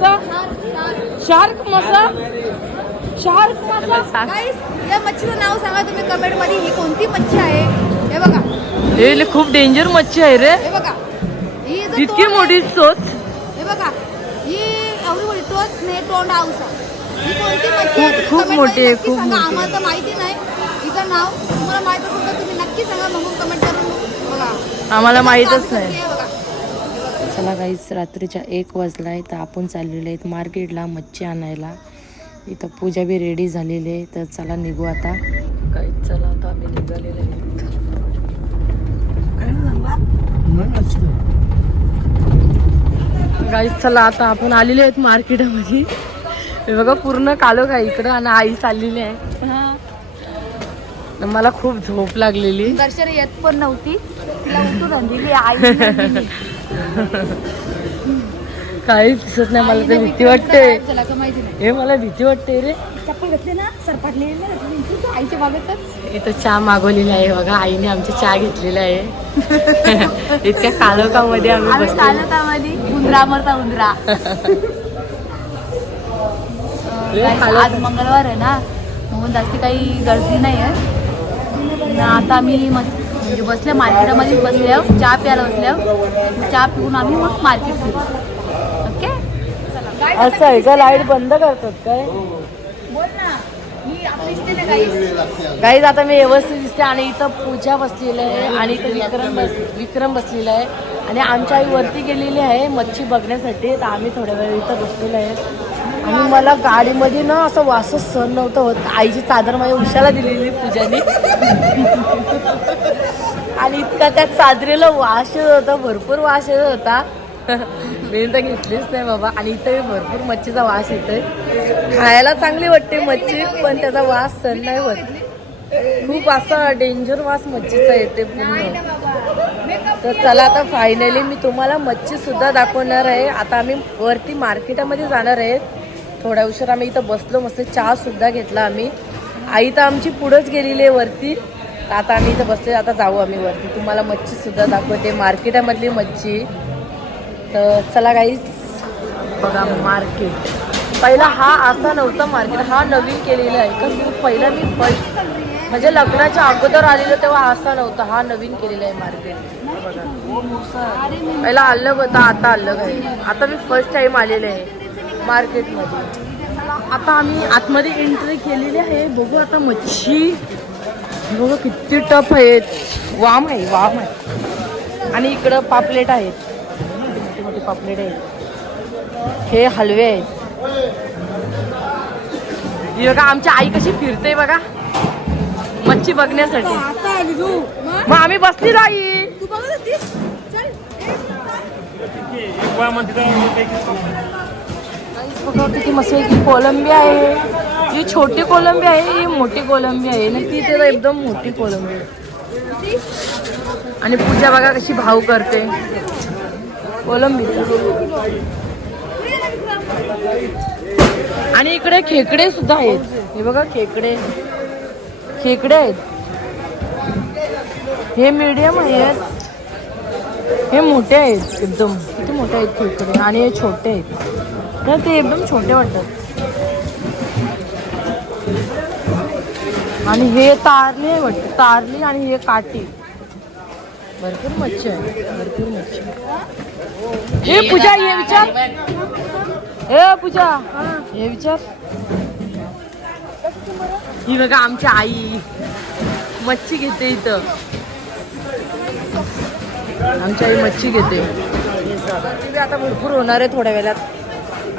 मासा? शार्क मासा? शार्क मासा? या मच्छीचं नाव सांगा तुम्ही कमेंटमध्ये ही कोणती मच्छी आहे? हे बघा. हे ले खूप डेंजर मच्छी आहे रे. हे बघा. ही इतकी मोठी चोच हे बघा. ही एवढी मोठी टोच ने तोंड आऊसा ही कोणती मच्छी आहे? खूप- मोठी आहे, खूप. आम्हाला तर माहिती नाही. हिचं नाव तुम्हाला माहीत असेल तर तुम्ही नक्की सांगा मग कमेंट करून बघा. आम्हाला माहीतच नाही. हे. चला काहीच रात्रीच्या एक वाजलाय तर आपण चाललेलो आहेत मार्केटला मच्छी आणायला. इथं पूजा बी रेडी झालेली आहे तर चला निघू आता. काही चला आता आम्ही निघालेले आहेत. गाईस चला आता आपण आलेले आहेत मार्केटमध्ये. हे बघा पूर्ण कालो काय इकडं आणि आई चाललेली आहे. मला खूप झोप लागलेली. दर्शन येत पण नव्हती. तिला उठून आणलेली आई काहीच दिसत नाही मला तर भीती वाटते. हे मला भीती वाटते रे. चप्पल घेतली ना सरपाटली. आईच्या इथं चहा मागवलेला आहे बघा आईने आमची चहा घेतलेला आहे. इतक्या कालोखामध्ये आम्ही चालतामध्ये उंदरा मरता उंदरा. आज मंगळवार आहे ना म्हणून जास्ती काही गर्दी नाही आहे. आता आम्ही मस्त म्हणजे बसल्या मार्केटामध्ये बसल्या चहा प्यायला बसल्या चहा पिऊन आम्ही मग मार्केट फिरू. ओके? असं आहे का? लाइट बंद करतात काय? गाईज आता मी व्यवस्थित दिसते आणि इथं पूजा बसलेली आहे आणि इथं विक्रम बस विक्रम बसलेला आहे. आणि आमच्या आई वरती गेलेली आहे मच्छी बघण्यासाठी. तर आम्ही थोड्या वेळ इथं बसलेलो आहे. आणि मला गाडीमध्ये ना असं वासच सहन नव्हतं होत. आईची चादर माझ्या उशाला दिलेली पूजाने. आणि इतका त्या चादरीला वास येत होता भरपूर वास येत होता. मी तर घेतलीच नाही बाबा. आणि इथं भरपूर मच्छीचा वास येतोय. खायला चांगली वाटते मच्छी पण त्याचा वास सहन नाही होत. खूप असा डेंजर वास मच्छीचा येते पूर्ण. तर चला आता फायनली मी तुम्हाला मच्छी सुद्धा दाखवणार आहे. आता आम्ही वरती मार्केटामध्ये जाणार आहेत थोड्या उशीर आम्ही इथं बसलो मस्त चहा सुद्धा घेतला आम्ही. आई तर आमची पुढंच गेलेली आहे वरती. आता आम्ही इथं बसले आता जाऊ आम्ही वरती. तुम्हाला मच्छी सुद्धा दाखवते मार्केटामधली मच्छी. तर चला काहीच बघा मार्केट. पहिला हा असा नव्हता मार्केट हा नवीन केलेला आहे. का पहिला मी फर्स्ट म्हणजे लग्नाच्या अगोदर आलेलो तेव्हा असा नव्हता हा नवीन केलेला आहे मार्केट. बघा. पहिला अलग होता आता अलग आहे आता मी फर्स्ट टाइम आलेले आहे. मार्केटमध्ये आता आम्ही आतमध्ये एंट्री केलेली आहे. बघू आता मच्छी. बघू किती टफ आहेत. वाम आहे वाम आहे. आणि इकडं पापलेट आहेत. मोठी मोठी पापलेट आहेत. हे हलवे आहेत. ही बघा आमची आई कशी फिरते बघा. मच्छी बघण्यासाठी. आता आली तू. मग? आम्ही बसली आई तू बघा किती मस्त आहे. ही कोलंबी आहे. ही छोटी कोलंबी आहे ही मोठी कोलंबी आहे. आणि ती तर एकदम मोठी कोलंबी आहे. आणि पूजा बघा कशी भाव करते. कोलंबी. आणि इकडे खेकडे सुद्धा आहेत. हे बघा खेकडे. खेकडे आहेत. हे मीडियम आहेत. हे मोठे आहेत एकदम. किती मोठे आहेत खेकडे. आणि हे छोटे आहेत. तर ते एकदम छोटे वाटतात. आणि हे तारली आहे वाटतं. तारली आणि हे काठी. भरपूर मच्छी आहे. भरपूर मच्छी. हे पूजा हे विचार. हे पूजा. हे विचार. ही बघा आमची आई. मच्छी घेते इथं. आमची आई मच्छी घेते. आता भरपूर होणार आहे थोड्या वेळात.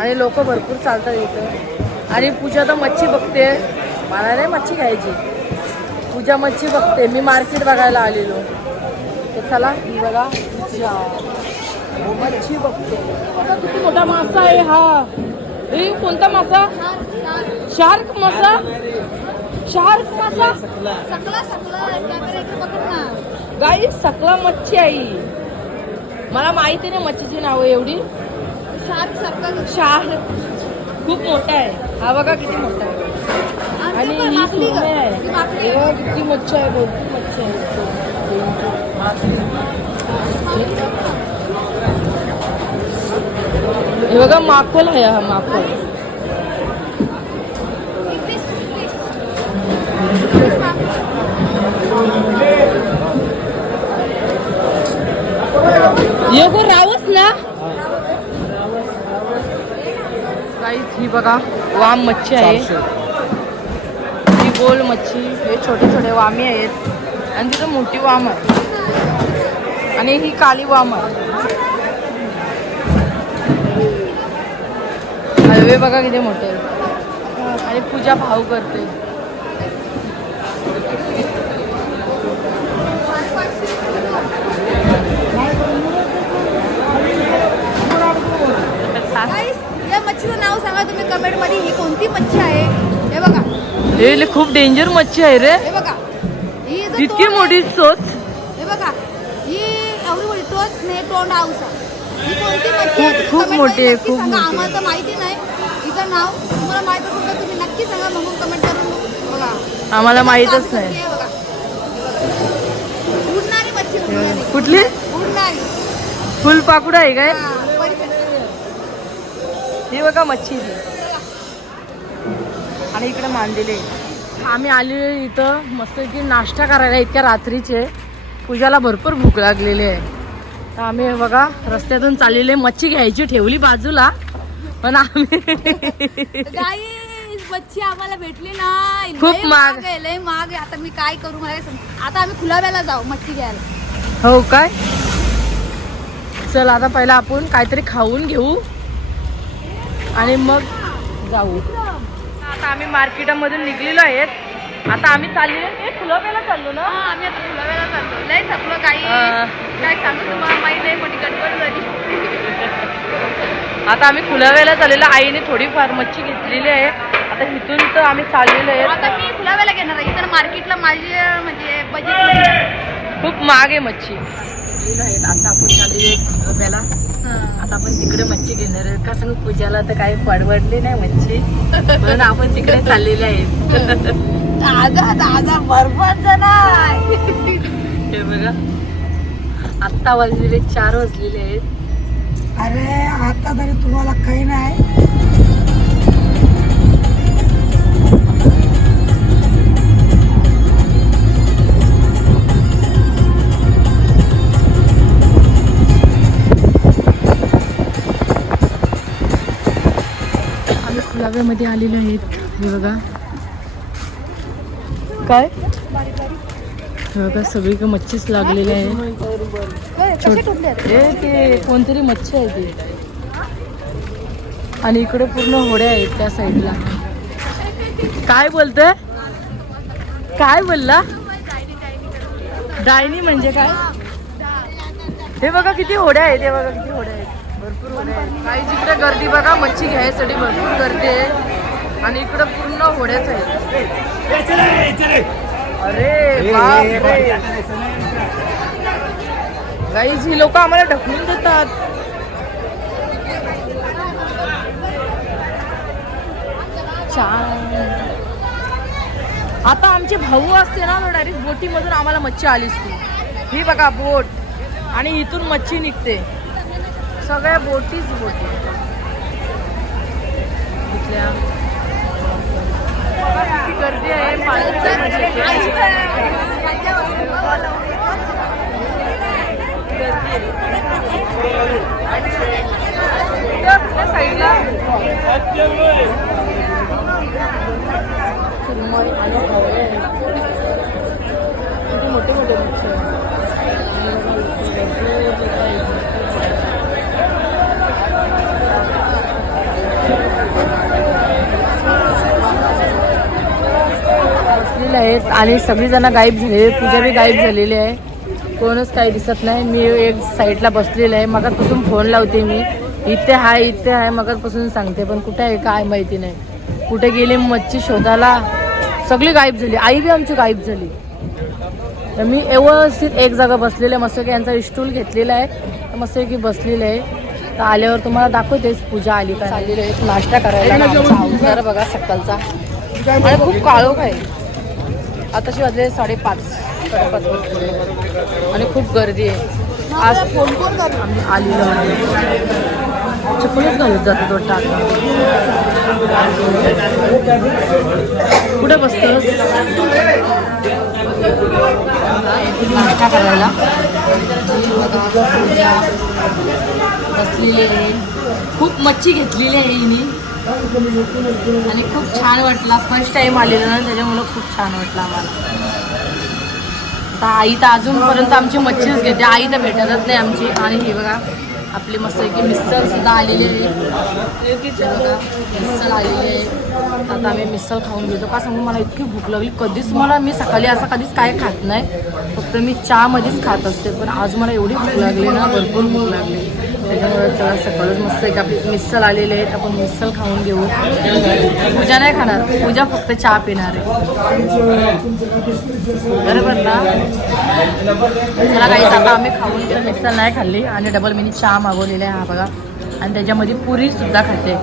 आणि लोक भरपूर चालतात इथं. आणि पूजा तर मच्छी बघते. मला नाही मच्छी घ्यायची. पूजा मच्छी बघते. मी मार्केट बघायला आलेलो. तर चला ही बघा पूजा. मच्छी बघते. किती मोठा मासा आहे हा. हे कोणता मासा? शार्क मासा? शार्क मासा? गाई सकला मच्छी आई. मला माहिती नाही मच्छीची नावं एवढी. सकला शार्क खूप मोठा आहे. हा बघा किती मोठा आहे. आणि ही आहे. हे बघा किती मच्छी आहे भरपूर मच्छी आहे. हे बघा माकोल आहे हा माकोल योगो रावच ना. बघा वाम मच्छी आहे. ही गोल मच्छी. हे छोटे छोटे वामी आहेत. आणि तिथं मोठी वाम आहे. आणि ही काली वाम आहे. हलवे बघा किती मोठे आहेत. आणि पूजा भाव करते. मच्छीचं नाव सांगा तुम्ही कमेंटमध्ये ही कोणती मच्छी आहे? हे बघा. हे लय खूप डेंजर मच्छी आहे रे. हे बघा. ही जो इतकी तोंड मोठी आहे- चोच हे बघा. ही एवढी मोठी टोच ने तोंड औसा ही कोणती मच्छी आहे? खूप Comment मोठी आहे, नक्की खूप सांगा. मोठी. आम्हाला तर माहिती नाही. हिचं नाव तुम्हाला माहीत असेल तर तुम्ही नक्की सांगा म्हणून कमेंट करून बघा. आम्हाला माहीतच नाही. हे बघा. उडणारी मच्छी उडणारी कुठली? उडणारी. आहे काय? हा. ही बघा मच्छी आणि इकडे मांदेले. आम्ही आले इथं मस्त की नाश्ता करायला इतक्या रात्रीचे. पूजाला भरपूर भूक लागलेली आहे. तर आम्ही बघा रस्त्यातून चाललेले मच्छी घ्यायची ठेवली बाजूला. पण आम्ही मच्छी आम्हाला भेटली नाही. खूप महाग. आहे लय महाग आहे. आता मी काय करू मला आता आम्ही खुलाव्याला जाऊ मच्छी घ्यायला. हो काय? चल आता पहिला आपण काहीतरी खाऊन घेऊ. आणि मग जाऊ. आता आम्ही मार्केटामधून निघलेलो आहेत. आता आम्ही चाललेलो फुलवायला चाललो ना? हा आम्ही आता खुलाव्याला चाललो. लय थकलो काही हा. काय सांगू तुम्हाला? माहीत नाही पण गडबड झाली. आता आम्ही फुलवायला चाललेलो. आईने थोडीफार मच्छी घेतलेली आहे. आता इथून तर आम्ही चाललेलो आहे. आता मी खुलाव्याला घेणार आहे. इतर मार्केटला माझी म्हणजे बजेट खूप महाग आहे मच्छी. आता आपण चाललेलो आहे फुलवायला आता आपण तिकडे मच्छी घेणार आहे का सांगू पूजाला तर काही परवडली नाही मच्छी. म्हणून आपण तिकडे चाललेले आहेत. दादा दादा बरोबर हे बघा. आत्ता वाजलेले चार वाजलेले आहेत. अरे आता तरी तुम्हाला काही नाही. खुलाव्यामध्ये आलेले आहेत. हे बघा. काय? हे बघा सगळीकडे मच्छीच लागलेली आहे हे ते कोणतरी मच्छी आहे ती. आणि इकडे पूर्ण होड्या आहेत त्या साईडला. काय बोलतोय? काय बोलला? डायनी म्हणजे काय? हे बघा किती होड्या आहेत हे बघा किती होड्या आहेत. काही जिकडे गर्दी बघा मच्छी घ्यायसाठी भरपूर गर्दी आहे. आणि इकडे पूर्ण होड्याच आहेत. अरे गाईज ही लोक आम्हाला ढकलून देतात. छान आता आमचे भाऊ असते ना डायरेक्ट बोटीमधून आम्हाला मच्छी आली असती ही बघा बोट. आणि इथून मच्छी निघते. सगळ्या बोटीच बोटी. किती गर्दी आहे पाण्याच्या म्हणजे मच्छीची. साईडला सुरमई आणि हवळे आहेत. किती मोठे मोठे मच्छी आहेत. बसलेले आहेत आणि सगळीजण गायब झालेली. पूजा बी गायब झालेली आहे. कोणच काही दिसत नाही. मी एक साईडला बसलेले आहे. मगापासून फोन लावते मी. इथे आहे इथे आहे मगापासून सांगते पण कुठे आहे काय माहिती नाही. कुठे गेली मच्छी शोधायला. सगळी गायब झाली. आई बी आमची गायब झाली. तर मी व्यवस्थित एक जागा बसलेले आहे. मस्त की यांचा स्टूल घेतलेला आहे. तर मस्त की बसलेले आहे. तर आल्यावर तुम्हाला दाखवतेच पूजा आली का चाललेली आहे. नाश्ता करायला बघा सकाळचा. आणि खूप काळोख आहे. आताशी वाजले साडेपाच. साडेपाच आणि खूप गर्दी आहे. आज आम्ही आली चप्पलच घालत जातो तो टाक. कुठे बसतोस? नाश्ता करायला. बसलेली आहे. खूप मच्छी घेतलेली आहे हिनी. आणि खूप छान वाटला. फर्स्ट टाइम आलेलं ना त्याच्यामुळं खूप छान वाटलं आम्हाला. आता आई तर अजूनपर्यंत आमची मच्छीच घेते. आई तर भेटतच नाही आमची. आणि हे बघा आपले मस्त की मिस्सल सुद्धा आलेले आहे हे बघा आहे आता आम्ही मिस्सल खाऊन घेतो. का सांगू मला इतकी भूक लागली. कधीच मला मी सकाळी असं कधीच काय खात नाही. फक्त मी चहामध्येच खात असते. पण आज मला एवढी भूक लागली ना भरपूर भूक लागली. त्याच्यामुळे चला सकाळच मस्त एक आपले मिस्सल आलेले आहेत. आपण मिस्सल खाऊन घेऊ. पूजा नाही खाणार. पूजा फक्त चहा पिणार आहे. बरोबर ना? चला काही आता आम्ही खाऊन घेऊ मिक्सर नाही खाल्ली आणि डबल मिनी चहा मागवलेला आहे हा बघा. आणि त्याच्यामध्ये पुरीसुद्धा खाते.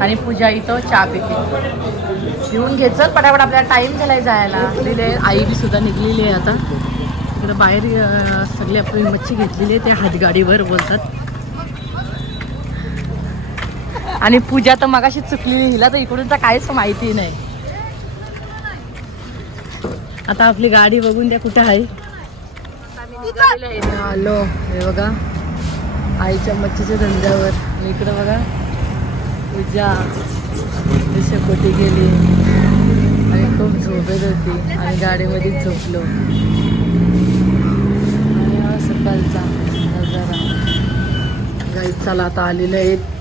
आणि पूजा इथं चहा पिते. घेऊन घ्यायचं पटापट आपल्याला टाईम झालाय जायला. तिथे आई बी सुद्धा निघलेली आहे आता. इकडं बाहेर अं, सगळी आपली मच्छी घेतलेली आहे ते हातगाडीवर बोलतात. आणि पूजा तर मगाशी चुकली हिला तर इकडून तर काहीच माहिती नाही. आता आपली गाडी बघून त्या कुठे आहे. आलो हे बघा. आईच्या मच्छीच्या धंद्यावर. इकडं बघा. पूजा. कोटी गेली? आणि खूप झोपेत होती. आणि गाडीमध्ये झोपलो. आणि सकाळचा नजारा. गाई चला आता आलेले आहेत.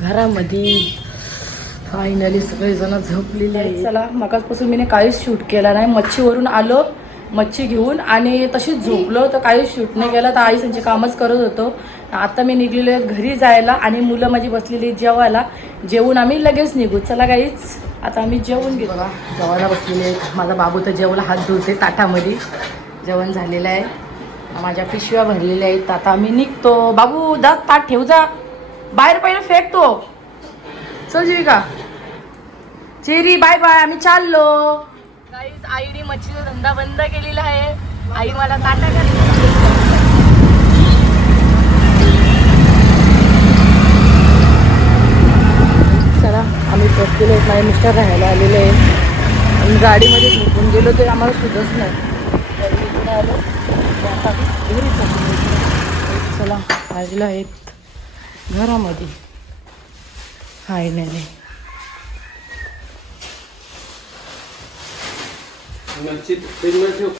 घरामध्ये फायनली सगळेजण झोपलेले आहेत. चला मगाचपासून मी काहीच शूट केला नाही. मच्छीवरून आलो मच्छी घेऊन आणि तशीच झोपलो तर काहीच शूट नाही केलं. तर आई त्यांचे कामच करत होतो. आता मी निघलेलो आहे घरी जायला आणि मुलं माझी बसलेली जेवायला. जेवून आम्ही लगेच निघू. चला काहीच आता आम्ही जेवून घेऊ. बघा जेवायला बसलेले आहेत. माझा बाबू तर जेवला हात धुते ताटामध्ये. जेवण झालेलं आहे. माझ्या पिशव्या भरलेल्या आहेत. आता आम्ही निघतो. बाबू जा ताट ठेव जा. बाहेर पहिलं फेकतो. चल जीविका. चेरी बाय बाय आम्ही चाललो. गाईज आईने मच्छीचा धंदा बंद केलेला आहे. आई मला ताटा चला आम्ही पोचलेलो आहेत माझे मिस्टर राहायला आलेले आहे आम्ही गाडीमध्ये झोपून गेलो ते आम्हाला सुधच नाही. तर इकडे आलो. चला आलेलो आहेत घरामध्ये फायनली मच्छी फ्रीजमध्ये ठेव